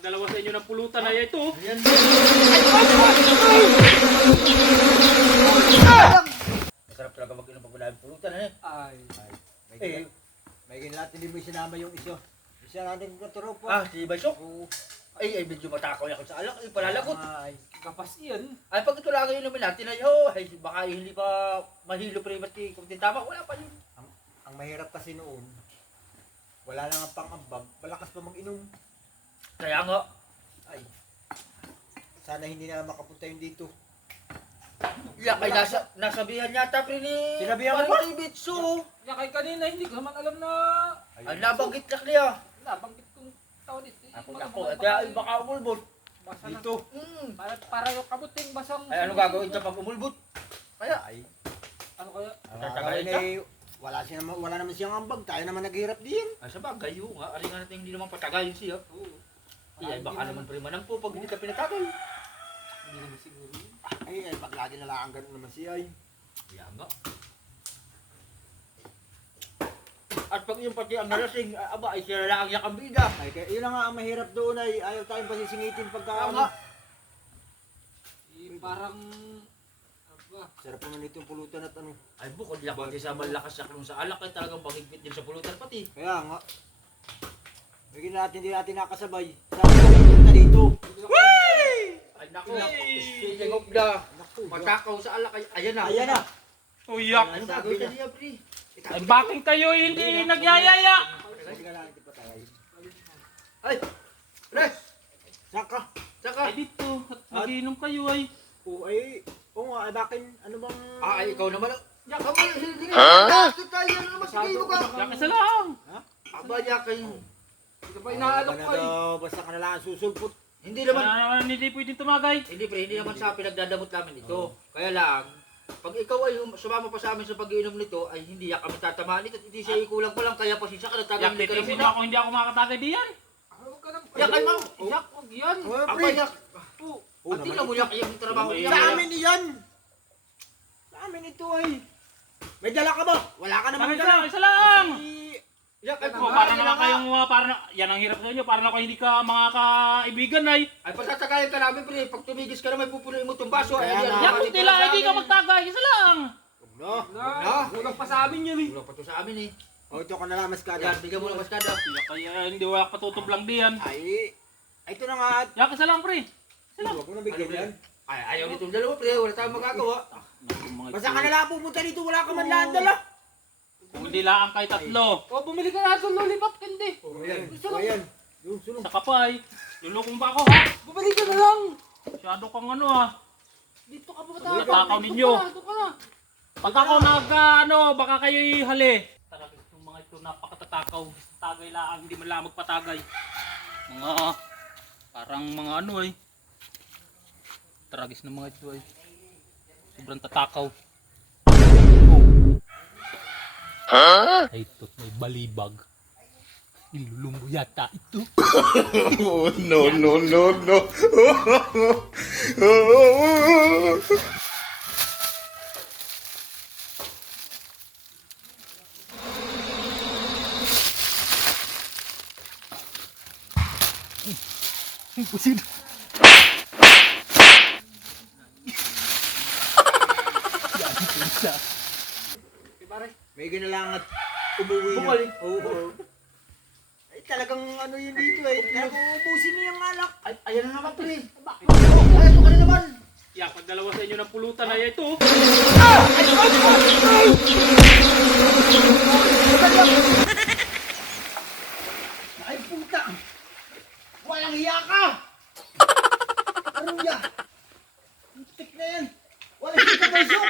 pagdalawa sa inyo ng pulutan ay ito. Ayan. Masarap talaga mag-inom pag wala yung pulutan eh. May natin din mo sinama yung isyo. Isa natin katuro po. Si Baysok? Ay, medyo matakot ako sa alak. Ay, palalagot. Ay, Kapas iyan. Ay, pag ito lang inumin natin ay, baka hindi pa mahilo pre, basti kung tintama, wala pa yun. ang mahirap kasi noon, wala lang ang pang-ambag, malakas pa mag-inom. Kaya nga, Ay, sana hindi na makapunta yun dito. ay nasabihan yata pre ni Sinabihan mo ba? Paring Bitso. Kaya kay kanina, hindi ko naman alam na Ay, nabanggit lang niya. nabanggit kong tao dito. Ako, kaya baka umulbot. Basa na. Dito. Para yung kabuting basang. Ay, ano gagawin siya pag umulbot? Kaya, Ay, Ano kaya? Tatagayin wala naman siyang ambag, tayo naman naghihirap din. ay sa bagay yun nga, alingan natin hindi naman patagayin siya. Ay, baka naman pre manampo pag hindi ka pinatagay. Hindi naman siguro. Ay, pag lagi na lang ganun naman siya ay. Kaya nga. At pag yung pati ang nalasing, ay siya lang ang yakang bida. Ay, kaya yun na nga ang mahirap doon ay ayaw tayong pasisingitin pagka Kaya nga. Parang Sarap naman itong pulutan at ano. Ay bukod lang pati sa malakas siya kung sa alak ay talagang pagigpit din sa pulutan pati. Kaya nga. Bigyan natin, hindi natin nakasabay. Sabi ko pupunta dito. Ay naku, speaking of the Naku, matakaw sa alak, ayan na. ayan na. uyak. Ano gagawin na niya, pre? Ay bakit kayo hindi nagyayaya? Sige na natin patay. Ay! Pre! Saka. Saka! Ay dito, at mag-inom kayo ay. Oo nga, ay bakit, ano bang... Ay, ikaw naman ang... Yaka mo, hindi ka tayo na naman sige mo ka. Yaka sa lang. Aba, yaka yun. Hindi ka ba inaalok na ko ay? daw, basta ka na lang susulpot. Hindi naman, Hindi pwedeng tumagay. hindi pre, hindi naman sa pinagdadamot namin ito. Kaya lang, pag ikaw ay sumama pa sa amin sa pag-iinom nito, ay hindi kami tatamaan ito. Hindi siya ikulang pa lang, kaya pasensya ka, nagtagang hindi ka na muna. Hindi ako makakatagay diyan. Yak ay ma'am. Yak, wag yan. Aba, yak. At tingnan mo yak yung trabaho niya. Sa amin iyan! Sa amin ito ay... May dala ka ba? Wala ka naman Isa lang, isa lang. Yak ay Para naman kayong yan ang hirap sa inyo, para na kayo hindi ka mga kaibigan ay. Ay, pagtatagayan ka namin, pre. Pag tumigis ka na, may pupunuin mo itong baso. Ay, Kaya nga. Yak, kung tila, hindi ka magtagay, isa lang. No. Kulang pa sa amin yan eh. Kulang pa to sa amin eh. O ito ka na lang, mas kada. Yan, bigyan mo ng maskada. Yak, kaya hindi wala patutublang diyan. Ay, ito na nga. Yak, isa lang pre. Huwag mo na bigyan yan. Ay, ayaw nitong dalawa, pre. Wala tayong magagawa. Basta ka na lang pumunta dito, wala ka man lang dala. Kung hindi lang kayo tatlo. O, bumili ka na ng lollipop, hindi. Ayan, ayan. Yung sunod. Sa kapay. Lulukong ba ako ha? Bumili ka na lang. Masyado kang ano ha. Dito ka pa Takaw ninyo. Dito ka na. Pag ako baka kayo'y hali. Talaga itong mga ito napakatatakaw. Tagay lang, hindi man lang magpatagay. Mga, parang mga ano ay. Tragis ng mga ito ay. Sobrang tatakaw. Ay, ito, may balibag. Ilulunggo yata ito. Oh, no, no, no, no. Imposible. May ginalangat umuwi na. Bumalik. Oo. Ay, talagang ano yun dito eh. Ubusin niya yung alak. Ay, ayan na naman, pre. Ay, ito ka na naman. Yan, pag dalawa sa inyo ng pulutan ay ito. Ay, puta! Walang hiya ka! Anong hiya? Tik na yan! Walang hiya ka ba, Isok?